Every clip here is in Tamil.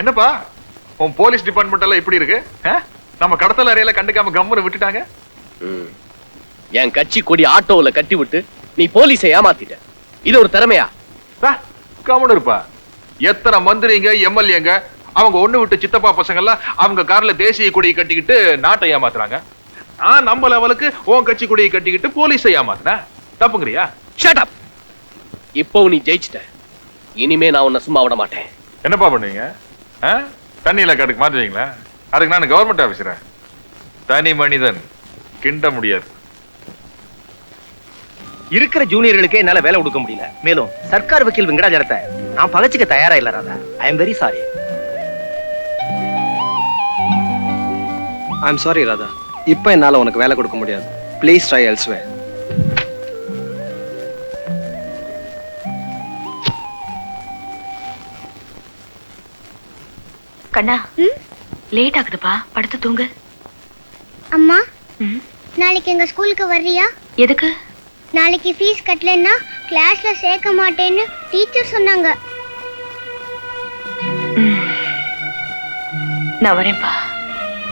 என்னப்பா உன் போலீஸ் டிபார்ட்மெண்ட் எல்லாம் இப்படி இருக்கு? நம்ம கடத்தல் அறையில கண்டுக்காம கம்முன்னு விட்டுட்டாங்க. என் கட்சி கொடி ஆட்டோல கட்டி விட்டு நீ போலீஸை ஏமாத்திட்ட. இது ஒரு திறமையா? கம்முன்னு இருப்பா. எத்தனை மந்திரிங்க எம்எல்ஏங்க அவங்க ஒண்ணு விட்டு சித்தப்பா பசங்க எல்லாம் அவங்க கார்ல தேசிய கொடியை கட்டிக்கிட்டு நாட்டை ஏமாத்துறாங்க. நான் நம்ம லெவலுக்கு உன் கட்சி கொடியை கட்டிக்கிட்டு போலீஸை ஏமாத்துறேன். தப்புங்கறியா? Shut up. இப்போ நீ ஜெயிச்சிட்ட. இனிமே நான் உன்னை சும்மா விட மாட்டேன். என்னப்பா பண்ணுவீங்க? தண்ணியில காட்டுக்கு மாத்துவீங்களா? அதுக்கு நான் கவர்மெண்ட் ஆபீசரா? தனி மனிதன் கிண்ட முடியாது. இருக்கிற ஜூனியர்களுக்கு என்னால வேலை கொடுக்க முடியல. மேலும் சர்க்கார் வக்கீல் வெங்கடாஜலத்தை நான் பகச்சுக்க தயாரா இல்ல Radha. I am very sorry. I am sorry Radha. இப்போ என்னால உனக்கு வேலை கொடுக்க முடியாது. Please try elsewhere. கண்ணா, லேட் ஆகுதுப்பா, படுத்து தூங்கு. அம்மா, நாளைக்கு எங்க ஸ்கூலுக்கு வர்றியா? எதுக்கு? நாளைக்கு ஃபீஸ் கட்டலன்னா கிளாஸ்ல சேர்க்க மாட்டேன்னு டீச்சர் சொன்னாங்க. நான் வரேன்ப்பா,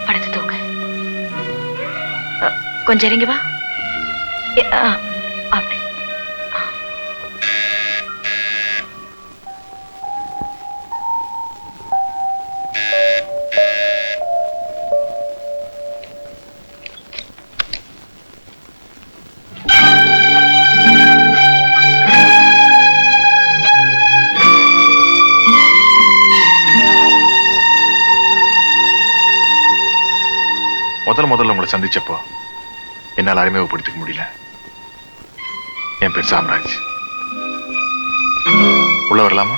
படுத்து தூங்கு. கொஞ்சம் இறங்கி வா. அப்படி முதல்ல உங்களை சந்திச்சப்போ என்னால் அறிமுகப்படுத்திக்க முடியல. என் பேர் சாம்ராஜ். உள்ள வரலாமா?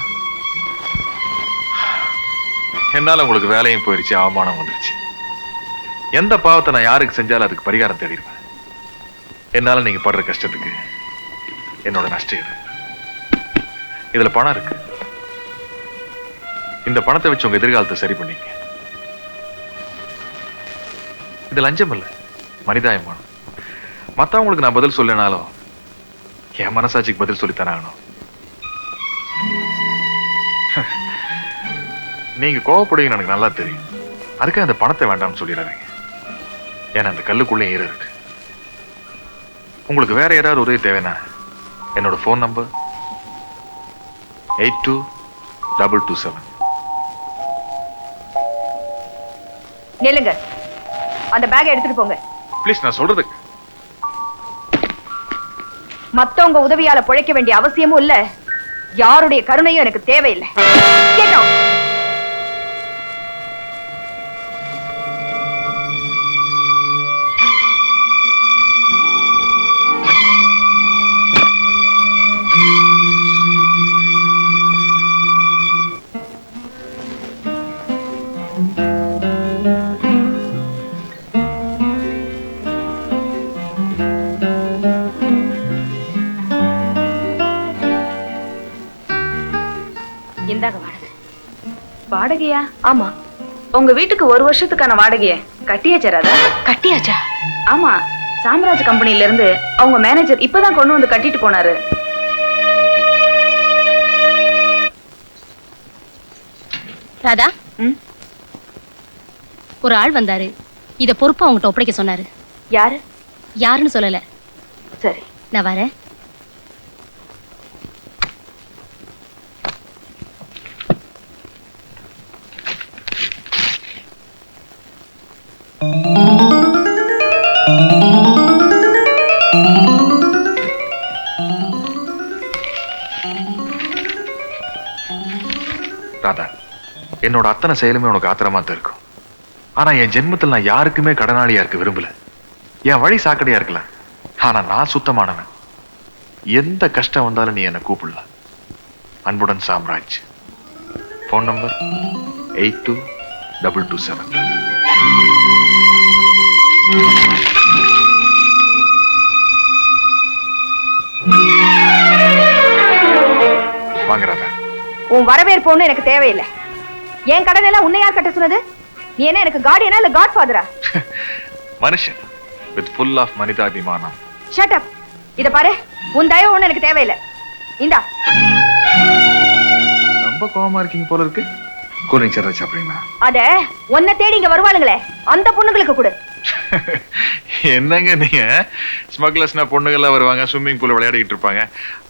என்னால உங்களுக்கு வேலையும் போயிருச்சு, அவமானம் வந்துருச்சு. எந்த பாவத்தை நான் யாருக்கு செஞ்சாலும் அதுக்கு பரிகாரம் தேடிடுவேன். என்னால நீங்க படுற கஷ்டத்துக்கு என்னோட நஷ்டம் இது. இதுல பணம் இருக்கு. இந்த பணத்தை வச்சு உங்க எதிர்காலத்தை சரி பண்ணிக்க. இது லஞ்சம் இல்ல, மனிதாயமானம். மத்தவங்களுக்கு நான் பதில் சொல்லனாலும் என் மனசாட்சிக்கு பதில் சொல்லித்தானே ஆகணும். நீங்க கோவப்படுவீங்க எனக்கு நல்லா தெரியும். அதுக்காக அந்த பணத்தை வேண்டாம்னு சொல்லிடாதீங்க. ஏன்னா அந்த கல்லுக்குள்ளே ஈர இருக்கு. உங்களுக்கு வேற ஏதாவது உதவி தேவைன்னா என்னோட போன் நம்பர் 8227. நில்லுங்க, அந்த பேக் எடுத்துட்டு போங்க. ப்ளீஸ், நான் சொல்றதுக்கு. மத்தவங்க உதவியால பிழைக்க வேண்டிய அவசியமும் இல்ல, யாருடைய கருணையும் எனக்கு தேவையில்லை. Get out. வாடகையா? ஆமா. உங்க வீட்டுக்கு 1 வருஷத்துக்கான வாடகைய கட்டியாச்சா ராதா? கட்டியாச்சா? ஆமா, சாம்ராஜ் கம்பெனில இருந்து அவங்க மேனேஜர் இப்பதான் கொண்டு வந்து கட்டிட்டு போனாரு. ராதா, ஒரு ஆள் வந்தாரு. இத பொறுப்பா உங்ககிட்ட ஒப்படைக்க சொன்னாரு. யாரு? யாருன்னு சொல்லல. சரி, நான் வரேன். ராதா, என்னோட அத்தனை செயலுமே உனக்கு ஆத்திரமா தான் இருக்கும். ஆனா என் ஜென்மத்தில் நான் யாருக்குமே கடனாளியா இருக்க விரும்பல. என் வழி சாக்கடையா இருக்கலாம், ஆனா நான் சுத்தமானவன். எந்த கஷ்டம் வந்தாலும் நீ என்னை கூப்பிடலாம். அன்புடன் சாம்ராஜ். Phone number 8227. வாங்க ராதா. உன் வரவேற்பு ஒண்ணு எனக்கு தேவையில்லை. என் கடன் எல்லாம் உன்னை யார் கட்ட சொன்னது? நீ என்ன எனக்கு கார்டியனா இல்ல காட் ஃபாதரா? மனுஷன் with full of மனிதாபிமானம். Shut up. இத பாரு, உன் தயவு ஒண்ணு எனக்கு தேவையில்லை. இந்தா. ரொம்ப கோவமா இருக்கீங்க போல இருக்கு. கூலிங் சார் வச்சு அப்படிங்களா? அத உன்னை தேடி இங்க வருவாளுங்களே அந்த பொண்ணுங்களுக்கு கொடு. என்னங்க நீங்க, ஸ்மக்லர்ஸ்னா பொண்ணுகள்லாம் வருவாங்க, ஸ்விம்மிங் பூல் விளையாடிட்டு இருப்பாங்க,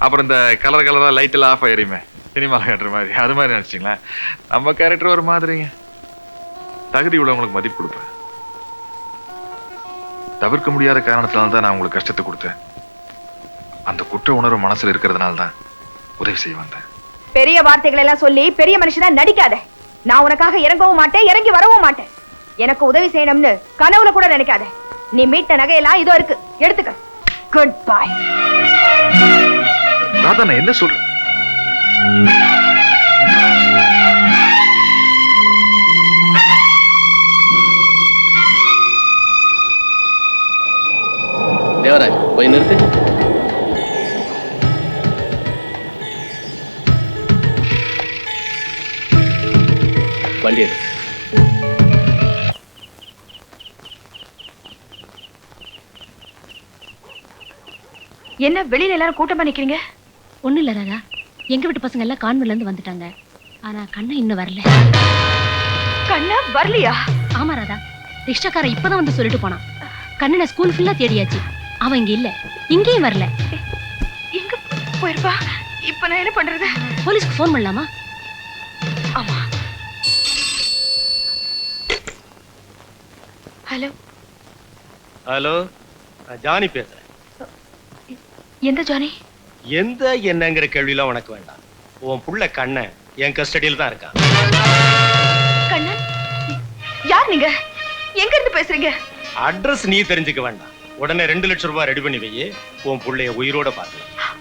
அப்புறம் இந்த கலர் கலரா லைட் எல்லாம் ஆஃப் ஆயிருமே சினிமாவில் காட்டுற மாதிரி, அது மாதிரி நினைச்சிங்களா? நம்ம கேரக்டர் ஒரு மாதிரிங்க. தகுதி உள்ளவங்களுக்கு மதிப்பு கொடுப்பேன். தவிர்க்க முடியாத காரணத்தினால தான் நான் உங்களுக்கு கஷ்டத்தை கொடுத்தேன். அந்த குற்ற உணர்வு மனசுல இருக்கிறதுனால தான் உதவி செய்ய வந்தேன். பெரிய வார்த்தைகள் எல்லாம் சொல்லி பெரிய மனுஷனா நடிக்காத. நான் உனக்காக இறங்கவும் மாட்டேன், இறங்கி வரவும் மாட்டேன். எனக்கு உதவி செய்யணும்னு கனவுல கூட நினைக்காத. நீ மீட்ட நகையெல்லாம் இதோ இருக்கு, எடுத்துக்க. Good bye. ராதா, நான் என்ன சொல்றேன்? தேவராஜ் போய் நிறுத்து. வண்டி எடு. என்ன வெளியில எல்லாரும் கூட்டமா நிக்கிறீங்க? ஒண்ணும் இல்ல ராதா, எங்க வீட்டு பசங்க எல்லாம் கான்வென்ட்ல இருந்து வந்துட்டாங்க. ஆனா கண்ணன் இன்னும் வரல. கண்ணா வரலையா? ஆமா ராதா, ரிக்ஷாக்கார இப்பதான் வந்து சொல்லிட்டு போனான். கண்ணனை ஸ்கூல் ஃபுல்லா தேடியாச்சு, அவன் இங்க இல்ல, இங்கேயும் வரல. எங்க போயிருப்பா? இப்ப நான் என்ன பண்றது? போலீஸ்க்கு ஃபோன் பண்ணலாமா? ஆமா. ஹலோ. ஹலோ, நான் ஜானி பேசுறேன். எந்த ஜானி? எந்த என்னங்கிற கேள்வியெல்லாம் உனக்கு வேண்டாம். உன் புள்ள கண்ணன் என் கஸ்டடியில் தான் இருக்கான். கண்ணன்? யார் நீங்க? எங்க இருந்து பேசுறீங்க? அட்ரஸ் நீ தெரிஞ்சுக்க வேண்டாம். உடனே 2 லட்சம் ரூபாய் ரெடி பண்ணி வையே, உன் புள்ளைய உயிரோட பார்க்கலாம்.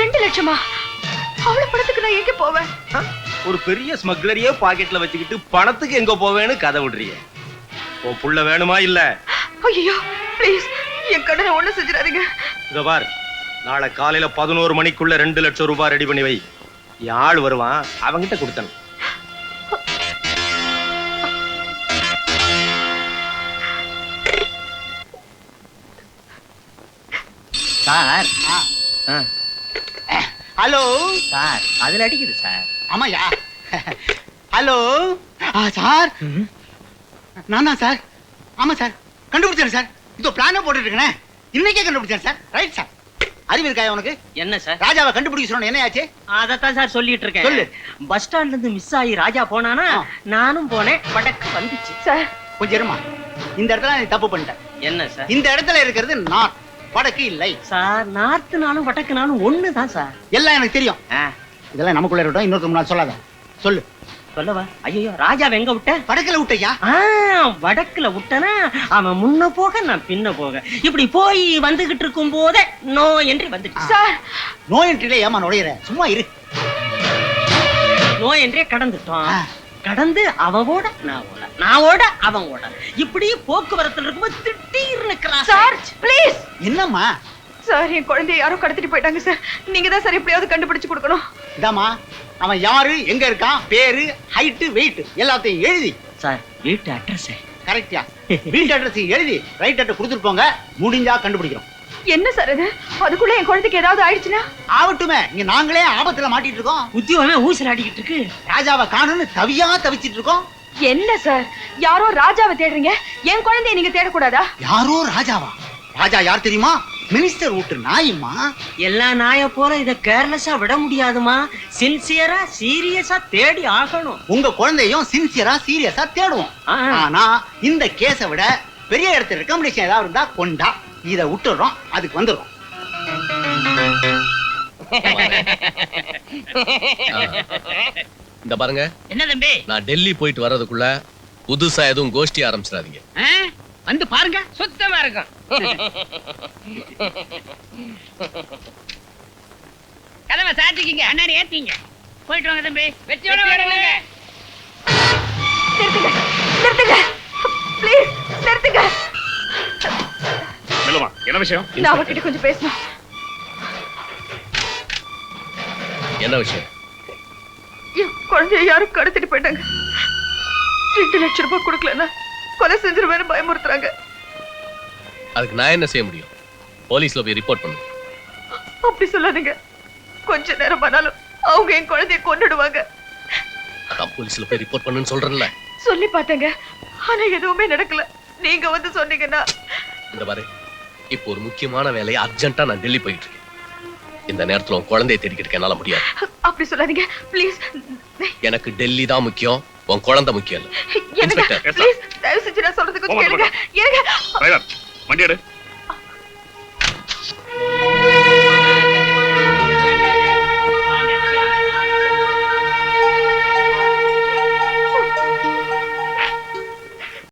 2 லட்சமா? அவ்வளவு பணத்துக்கு நான் எங்க போவேன்? ஒரு பெரிய ஸ்மக்லரையே பாக்கெட்ல வச்சுக்கிட்டு பணத்துக்கு எங்க போவேன்னு கதை விடுறிய. உன் புள்ள வேணுமா இல்ல? ஐயோ ப்ளீஸ், என் கடனை ஒண்ணு செஞ்சிடாதீங்க. இத பார், நாளை காலையில 11 மணிக்குள்ள 2 லட்சம் ரூபாய் ரெடி பண்ணி வை. என் ஆள் வருவான், அவங்கிட்ட கொடுத்தனும். சார். ஹலோ சார், அதுல அடிக்குது சார். ஆமாயா. ஹலோ சார், நான் தான் சார். ஆமா சார், கண்டுபிடிச்சேன் சார். இதோ பிளான போட்டுட்டு இருக்கேன், இன்னைக்கே கண்டுபிடிச்சேன் சார். Right sir. அறிவு இருக்கா உனக்கு? என்ன சார்? ராஜாவை கண்டுபிடிக்க சொன்ன, என்ன ஆச்சு? அதத்தான் சார் சொல்லிட்டு இருக்கேன். சொல்லு. பஸ் ஸ்டாண்ட்ல இருந்து மிஸ் ஆகி ராஜா போனானா, நானும் போனேன், படக்கு வந்துச்சு சார். கொஞ்சம் இருமா, இந்த இடத்துல நீ தப்பு பண்ணிட்ட. என்ன சார்? இந்த இடத்துல இருக்கிறது நார்த், வடக்கு இல்லை சார். நார்த்துனாலும் வடக்குனாலும் ஒண்ணுதான் சார். எல்லாம் எனக்கு தெரியும். இதெல்லாம் நமக்குள்ள இருக்கட்டும், இன்னொருத்தர் முன்னாடி சொல்லாத. சொல்லு. சொல்லவா? ஐயோ, ராஜாவை எங்க விட்ட? வடக்குல விட்டையா? வடக்குல விட்டனா அவன் முன்ன போக நான் பின்ன போக, இப்படி போய் வந்துகிட்டு இருக்கும் போதே நோ என்ட்ரி வந்துச்சு சார். நோ என்ட்ரில ஏமா நுழையிற? சும்மா இரு. நோ என்ட்ரியே கடந்துட்டோம். கடந்து அவனோட நான் ஓட, நான் ஓட அவன் ஓட, இப்படி போக்குவரத்துல இருக்கும்போது திடீர்னு கிராஸ். Sir please. என்னம்மா? சார், என் குழந்தைய யாரோ கடத்திட்டு போயிட்டாங்க சார். நீங்க தான் சார் எப்படியாவது கண்டுபிடிச்சு கொடுக்கணும். இதாமா, அவன் யாரு, எங்க இருக்கான், பேரு, ஹைட், வெயிட் எல்லாத்தையும் எழுதி. சார், வீட்டு அட்ரஸ் கரெக்டா? வீட்டு அட்ரஸ் எழுதி ரைட் அட்ரஸ் கொடுத்துட்டு போங்க, முடிஞ்சா கண்டுபிடிக்கிறோம். என்ன சார் இது? அதுக்குள்ள என் குழந்தைக்கு ஏதாவது ஆயிடுச்சுன்னா? ஆவட்டுமே, இங்க நாங்களே ஆபத்துல மாட்டிட்டு இருக்கோம். உத்தியோகமே ஊசல் ஆடிக்கிட்டு இருக்கு. ராஜாவை காணும்னு தவியா தவிச்சிட்டு இருக்கோம். என்ன சார், யாரோ ராஜாவை தேடுறீங்க, என் குழந்தைய நீங்க தேடக்கூடாதா? யாரோ ராஜாவா? ராஜா யார் தெரியுமா? மினிஸ்டர் வீட்டு நாயுமா. எல்லா நாய போல இத கேர்லெஸ்ஸா விட முடியாதுமா. சின்சியரா சீரியஸா தேடி ஆகணும். உங்க குழந்தையும் சின்சியரா சீரியஸா தேடுவோம். ஆனா இந்த கேஸ விட பெரிய இடத்துல ரெக்கமெண்டேஷன் ஏதாவது இருந்தா கொண்டா, இத விட்டுறோம், அதுக்கு வந்துடும். இந்த பாருங்க. என்ன தம்பி? நான் டெல்லி போயிட்டு வர்றதுக்குள்ள புதுசா எதுவும் கோஷ்டி ஆரம்பிச்சிடாதீங்க. வந்து பாருங்க, சுத்தமா இருக்கும். கதவை சாத்திக்கிங்க, அண்ணாடி ஏத்திங்க. போயிட்டு வாங்க தம்பி. வெற்றியோட வரணுங்க. நிறுத்துங்க, நிறுத்துங்க ப்ளீஸ், நிறுத்துங்க. மெல்லமா, என்ன விஷயம்? நான் அவர்கிட்ட கொஞ்சம் பேசணும். என்ன விஷயம்? என் குழந்தைய யாரும் கடத்திட்டு போயிட்டாங்க. 2 லட்சம் ரூபாய் கொடுக்கலன்னா கொலை செஞ்சிருவேன்னு பயமுறுத்துறாங்க. அதுக்கு நான் என்ன செய்ய முடியும்? போலீஸ்ல போய் ரிப்போர்ட் பண்ணு. அப்படி சொல்லாதீங்க. கொஞ்ச நேரம் ஆனாலும் அவங்க என் குழந்தைய கொன்னுடுவாங்க. நான் போலீஸ்ல போய் ரிப்போர்ட் பண்ணுன்னு சொல்றேன்ல. சொல்லி பார்த்தேங்க, ஆனா எதுவுமே நடக்கல. நீங்க வந்து சொன்னீங்கன்னா. இந்த பாரு, இப்போ ஒரு முக்கியமான வேலையை அர்ஜென்ட்டா நான் டெல்லி போயிட்டு இருக்கேன். இந்த நேரத்துல உன் குழந்தையை தேடிக்கிட்டு என்னால முடியாது. அப்படி சொல்லாதீங்க ப்ளீஸ். எனக்கு டெல்லி தான் முக்கியம், உன் குழந்தை முக்கியம் இல்ல. எனக்கு ப்ளீஸ் தயவு செஞ்சு நான் சொல்றது கொஞ்சம் கேளுங்க. எனக்கு வண்டி எடு.